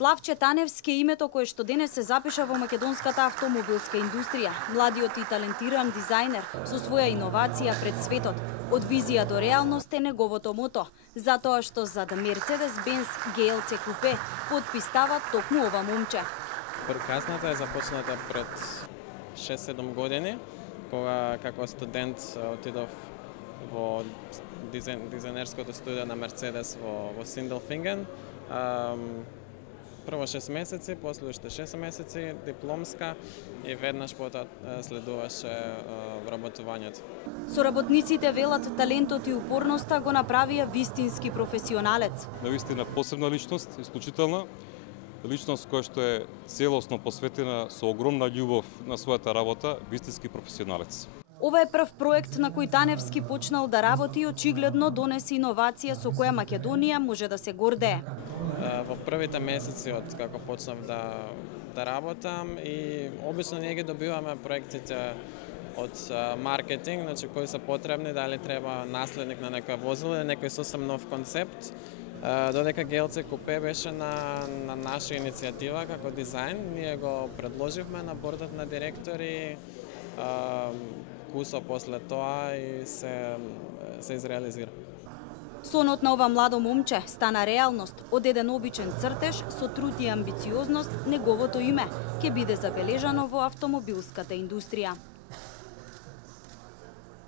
Славче Таневски е името кое што денес се запиша во македонската автомобилска индустрија. Младиот и талентиран дизајнер со своја иновација пред светот. Од визија до реалност е неговото мото, затоа што за Mercedes-Benz GLC Coupe подпис става токму ова момче. Прикасната е започната пред 6-7 години, кога како студент отидов во дизајнерското студио на Mercedes во Sindelfingen. Прво 6 месеци, после уште 6 месеци дипломска и веднаш потоа следуваше вработувањето. Соработниците велат талентот и упорноста го направија вистински професионалец. Навистина посебна личност, исклучителна личност која што е целосно посветена со огромна љубов на својата работа, вистински професионалец. Ова е прв проект на кој Таневски почнал да работи и очигледно донесе иновација со која Македонија може да се гордее. Во првите месеци од како почнав да работам и обично ние ги добиваме проектите од маркетинг, значи кои се потребни, дали треба наследник на некоја возило или некој сосем нов концепт. Додека GLC Coupe беше на наша иницијатива како дизајн, ние го предложивме на бордот на директори, кусо после тоа и се изреализира. Сонот на ова младо момче стана реалност. Од еден обичен цртеж со труд и амбициозност, неговото име ќе биде забележано во автомобилската индустрија.